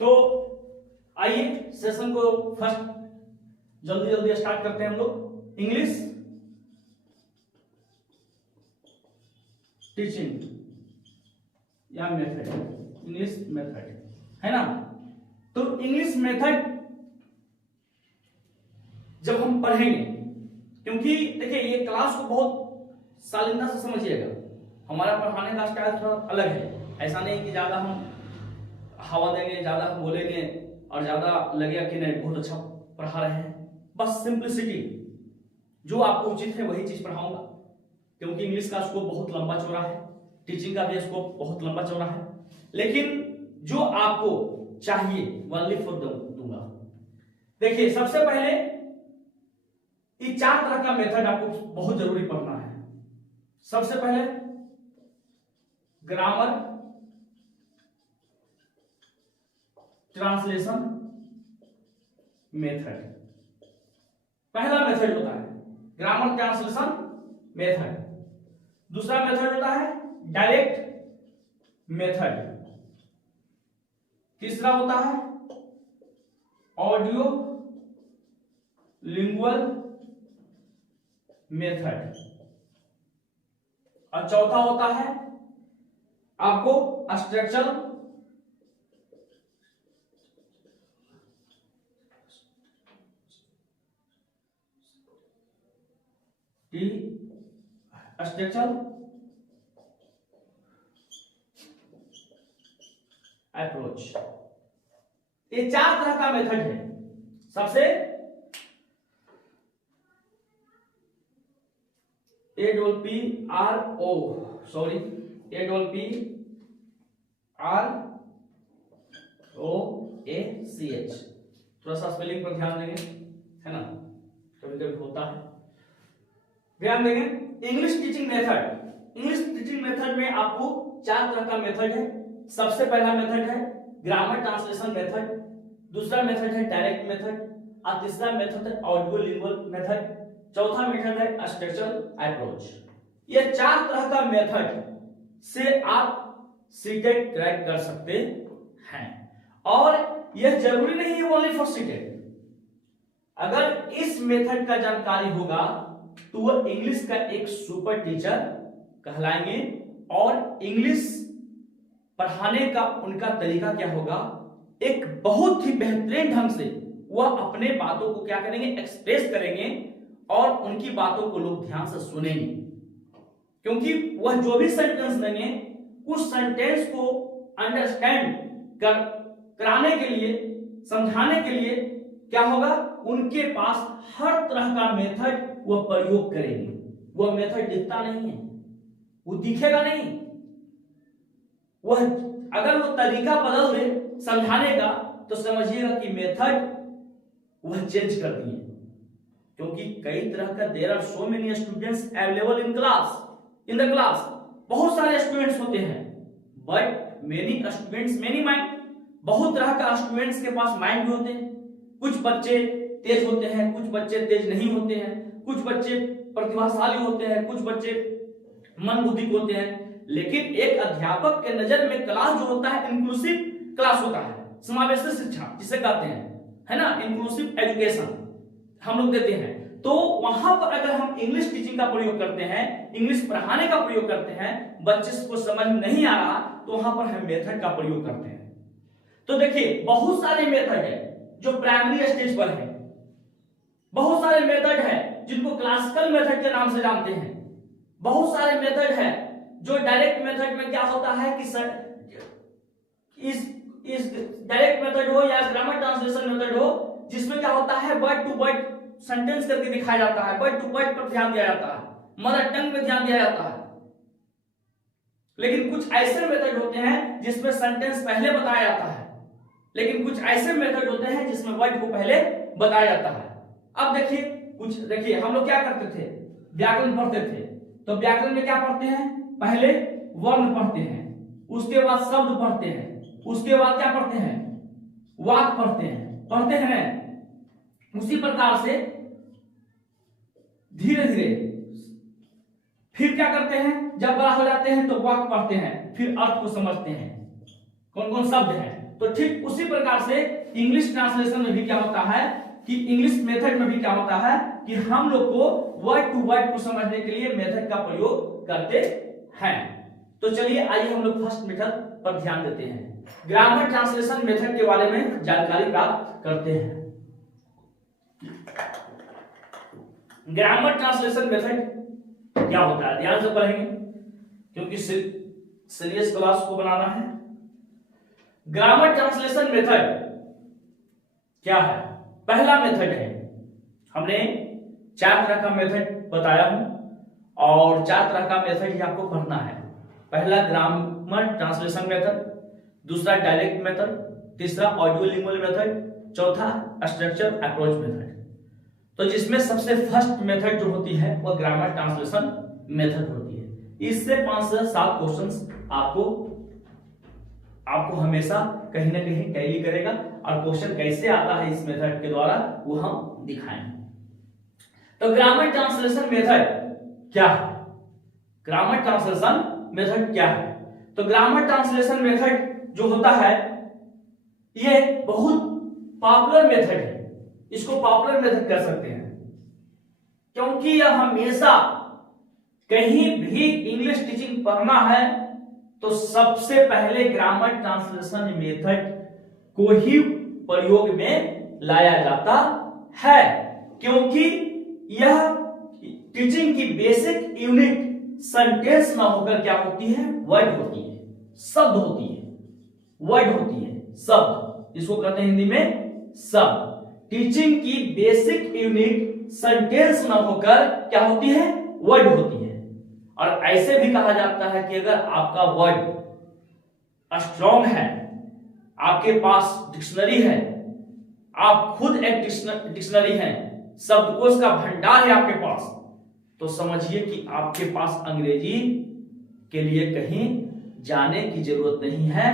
तो आइए सेशन को फर्स्ट जल्दी जल्दी स्टार्ट करते हैं हम लोग। इंग्लिश टीचिंग या मेथड, इंग्लिश मेथड है ना। तो इंग्लिश मेथड जब हम पढ़ेंगे, क्योंकि देखिए ये क्लास को बहुत शालीनता से समझिएगा, हमारा पढ़ाने का स्टाइल थोड़ा अलग है। ऐसा नहीं कि ज्यादा हम हवा देंगे, ज्यादा हम बोलेंगे और ज्यादा लगेगा कि नहीं बहुत अच्छा पढ़ा रहे हैं। बस सिंपलिसिटी, जो आपको उचित है वही चीज पढ़ाऊंगा, क्योंकि इंग्लिश का स्कोप बहुत लंबा चौड़ा है, टीचिंग का भी स्कोप बहुत लंबा चौड़ा है। लेकिन जो आपको चाहिए वनली फॉर दूंगा। देखिए सबसे पहले ये 4 तरह का मेथड आपको बहुत जरूरी पढ़ना है। सबसे पहले ग्रामर, ट्रांसलेशन मेथड। पहला मेथड होता है ग्रामर ट्रांसलेशन मेथड। दूसरा मेथड होता है डायरेक्ट मेथड। तीसरा होता है ऑडियो लिंगुअल मेथड। और चौथा होता है आपको स्ट्रक्चरल अप्रोच। ये 4 तरह का मेथड है। सबसे APPROACH, थोड़ा सा स्पेलिंग पर ध्यान देंगे, है ना, कभी कभी होता है, ध्यान देंगे। English teaching method. English teaching method में आपको 4 तरह का मेथड है। सबसे पहला मेथड है ग्रामर ट्रांसलेशन मेथड, दूसरा मेथड है डायरेक्ट मेथड, और तीसरा मेथड है ऑडियो लिंगुअल मेथड, चौथा मेथड है स्ट्रक्चरल अप्रोच। ये 4 तरह का मेथड से आप सीटेट क्रैक कर सकते हैं। और यह जरूरी नहीं है ओनली फॉर सीटेट। अगर इस मेथड का जानकारी होगा तो वह इंग्लिश का एक सुपर टीचर कहलाएंगे। और इंग्लिश पढ़ाने का उनका तरीका क्या होगा, एक बहुत ही बेहतरीन ढंग से वह अपने बातों को क्या करेंगे, एक्सप्रेस करेंगे, और उनकी बातों को लोग ध्यान से सुनेंगे। क्योंकि वह जो भी सेंटेंस देंगे उस सेंटेंस को अंडरस्टैंड कराने के लिए, समझाने के लिए क्या होगा, उनके पास हर तरह का मेथड वह प्रयोग करेंगे। वह मेथड दिखता नहीं है, वो दिखेगा नहीं। वह अगर वो तरीका बदल दे समझाने का तो समझिएगा कि मेथड वह चेंज कर दिए। क्योंकि कई तरह का there are so many students available in the class. बहुत सारे स्टूडेंट्स होते हैं, but many students many mind. बहुत तरह का स्टूडेंट्स के पास माइंड भी होते हैं। कुछ बच्चे तेज होते हैं, कुछ बच्चे तेज नहीं होते हैं, कुछ बच्चे प्रतिभाशाली होते हैं, कुछ बच्चे मन बुद्धि होते हैं। लेकिन एक अध्यापक के नजर में क्लास जो होता है इंक्लूसिव क्लास होता है, समावेशी शिक्षा जिसे कहते हैं, है ना, इंक्लूसिव एजुकेशन हम लोग देते हैं। तो वहां पर अगर हम इंग्लिश टीचिंग का प्रयोग करते हैं, इंग्लिश पढ़ाने का प्रयोग करते हैं, बच्चे को समझ नहीं आ रहा तो वहां पर हम मेथड का प्रयोग करते हैं। तो देखिए बहुत सारे मेथड है जो प्राइमरी स्टेज पर है, बहुत सारे मेथड है जिनको क्लासिकल मेथड के नाम से जानते हैं, बहुत सारे मेथड है जो डायरेक्ट मेथड में क्या होता है कि इस डायरेक्ट मेथड हो या ग्रामर ट्रांसलेशन मेथड हो, जिसमें क्या होता है वर्ड टू वर्ड सेंटेंस करके दिखाया जाता है, वर्ड टू वर्ड पर ध्यान दिया जाता है, मदर टंग में ध्यान दिया जाता है। लेकिन कुछ ऐसे मेथड होते हैं जिसमें सेंटेंस पहले बताया जाता है, लेकिन कुछ ऐसे मेथड होते हैं जिसमें वर्ड को पहले बताया जाता है। अब देखिए हम लोग क्या करते थे, व्याकरण पढ़ते थे। तो व्याकरण में क्या पढ़ते हैं, पहले वर्ण पढ़ते हैं, उसके बाद शब्द पढ़ते हैं, उसके बाद क्या पढ़ते हैं, वाक्य पढ़ते हैं। उसी प्रकार से धीरे धीरे फिर क्या करते हैं, जब बड़ा हो जाते हैं तो वाक्य पढ़ते हैं, फिर अर्थ को समझते हैं, कौन कौन शब्द हैं, तो ठीक उसी प्रकार से इंग्लिश ट्रांसलेशन में भी क्या होता है कि इंग्लिश मेथड में भी क्या होता है कि हम लोग को वर्ड टू वर्ड को समझने के लिए मेथड का प्रयोग करते हैं। तो चलिए आइए हम लोग फर्स्ट मेथड पर ध्यान देते हैं, ग्रामर ट्रांसलेशन मेथड के बारे में जानकारी प्राप्त करते हैं। ग्रामर ट्रांसलेशन मेथड क्या होता है ध्यान से पढ़ेंगे क्योंकि सीरियस क्लास को बनाना है। ग्रामर ट्रांसलेशन मेथड क्या है? पहला मेथड है, हमने 4 तरह का मेथड बताया हूं और 4 तरह का मेथड ही आपको पढ़ना है। पहला ग्रामर ट्रांसलेशन मेथड, दूसरा डायरेक्ट मेथड, तीसरा ऑडियो लिंगुअल मेथड, चौथा स्ट्रक्चर अप्रोच मेथड। तो जिसमें सबसे फर्स्ट मेथड जो होती है वो ग्रामर ट्रांसलेशन मेथड होती है। इससे 5 से 7 क्वेश्चंस आपको हमेशा कहीं ना कहीं टैली करेगा और क्वेश्चन कैसे आता है इस मेथड के द्वारा वो हम दिखाएंगे। तो ग्रामर ट्रांसलेशन मेथड क्या है? ग्रामर ट्रांसलेशन मेथड क्या है? तो ग्रामर ट्रांसलेशन मेथड जो होता है ये बहुत पॉपुलर मेथड है, इसको पॉपुलर मेथड कर सकते हैं क्योंकि यह हमेशा कहीं भी इंग्लिश टीचिंग पढ़ना है तो सबसे पहले ग्रामर ट्रांसलेशन मेथड को ही प्रयोग में लाया जाता है, क्योंकि यह टीचिंग की बेसिक यूनिट सेंटेंस ना होकर क्या होती है, वर्ड होती है, शब्द होती है, वर्ड होती है, शब्द, इसको कहते हैं हिंदी में शब्द। टीचिंग की बेसिक यूनिट सेंटेंस ना होकर क्या होती है, वर्ड होती है। और ऐसे भी कहा जाता है कि अगर आपका वर्ड स्ट्रॉन्ग है, आपके पास डिक्शनरी है, आप खुद एक डिक्शनरी हैं, शब्दकोश का भंडार है आपके पास, तो समझिए कि आपके पास अंग्रेजी के लिए कहीं जाने की जरूरत नहीं है।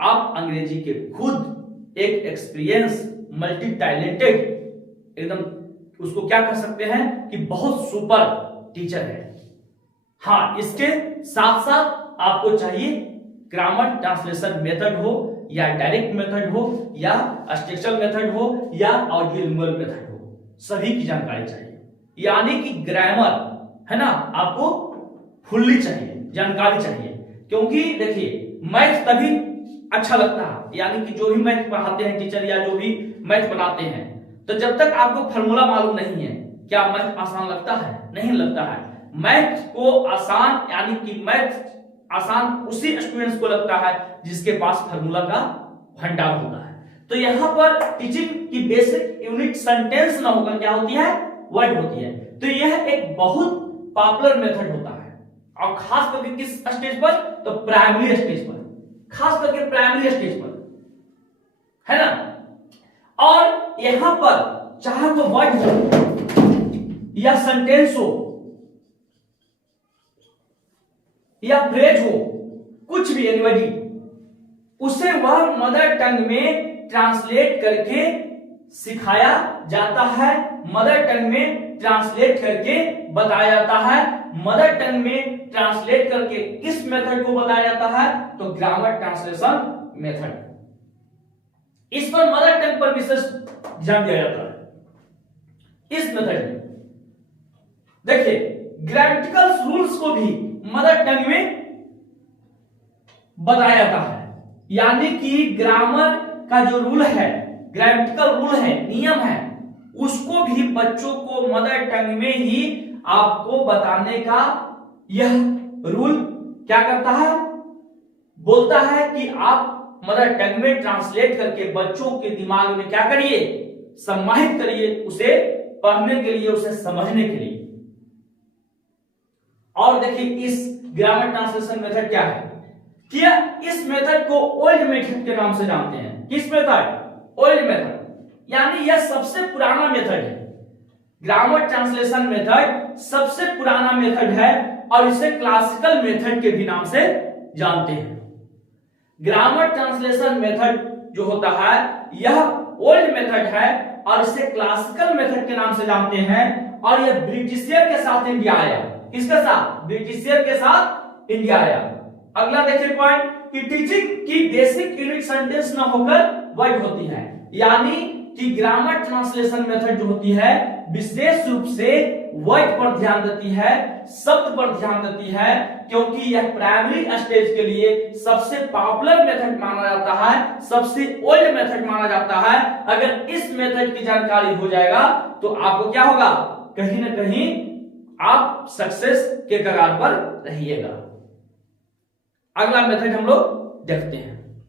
आप अंग्रेजी के खुद एक एक्सपीरियंस मल्टी टैलेंटेड एकदम उसको क्या कह सकते हैं कि बहुत सुपर टीचर है। हाँ, इसके साथ साथ आपको चाहिए ग्रामर ट्रांसलेशन मेथड हो या डायरेक्ट मेथड हो या स्ट्रक्चरल मेथड हो या ऑडियो लिंगुअल मेथड हो, सभी की जानकारी चाहिए। यानी कि ग्रामर है ना आपको फुल्ली चाहिए, जानकारी चाहिए, क्योंकि देखिए मैथ तभी अच्छा लगता है, यानी कि जो भी मैथ पढ़ाते हैं टीचर या जो भी मैथ बनाते हैं, तो जब तक आपको फॉर्मूला मालूम नहीं है क्या मैथ आसान लगता है? नहीं लगता है। मैथ को आसान यानी कि मैथ आसान उसी स्टूडेंट्स को लगता है जिसके पास फार्मूला का भंडार होता है। तो यहां पर टीचिंग की बेसिक यूनिट सेंटेंस ना होकर क्या होती है, वर्ड होती है। तो यह एक बहुत पॉपुलर मेथड होता है और खास करके किस स्टेज पर? तो प्राइमरी स्टेज पर, खास करके प्राइमरी स्टेज पर, है ना। और यहां पर चाहे तो वर्ड हो या सेंटेंस हो या फ्रेज हो, कुछ भी एनीबॉडी, उसे वह मदर टंग में ट्रांसलेट करके सिखाया जाता है, मदर टंग में ट्रांसलेट करके बताया जाता है। मदर टंग में ट्रांसलेट करके किस मेथड को बताया जाता है? तो ग्रामर ट्रांसलेशन मेथड। इस पर मदर टंग पर विशेष ध्यान दिया जाता है। इस मेथड में देखिए ग्रामेटिकल रूल्स को भी मदर टंग में बताया जाता है, यानी कि ग्रामर का जो रूल है, ग्रामेटिकल रूल है, नियम है, उसको भी बच्चों को मदर टंग में ही आपको बताने का यह रूल क्या करता है, बोलता है कि आप मदर टंग में ट्रांसलेट करके बच्चों के दिमाग में क्या करिए, सम्मानित करिए, उसे पढ़ने के लिए, उसे समझने के लिए। और देखिए इस ग्रामर ट्रांसलेशन मेथड क्या है कि इस मेथड को ओल्ड मेथड के नाम से जानते हैं। किस मेथड? ओल्ड मेथड, यानी यह सबसे पुराना मेथड है। ग्रामर ट्रांसलेशन मेथड सबसे पुराना मेथड है और इसे क्लासिकल मेथड के भी नाम से जानते हैं। ग्रामर ट्रांसलेशन मेथड जो होता है यह ओल्ड मेथड है और इसे क्लासिकल मेथड के नाम से जानते हैं। और यह ब्रिटिशियर के साथ इंडिया आया। किसके साथ? ब्रिटिशियर के साथ इंडिया आया। अगला देखिए पॉइंट, कि टीचिंग की बेसिक यूनिट सेंटेंस ना होकर वर्ड होती है, यानी कि ग्रामर ट्रांसलेशन मेथड जो होती है विशेष रूप से वर्ड पर ध्यान देती है, शब्द पर ध्यान देती है, क्योंकि यह प्राइमरी स्टेज के लिए सबसे पॉपुलर मेथड माना जाता है, सबसे ओल्ड मेथड माना जाता है। अगर इस मेथड की जानकारी हो जाएगा तो आपको क्या होगा, कहीं ना कहीं आप सक्सेस के कगार पर रहिएगा। अगला मेथड हम लोग देखते हैं।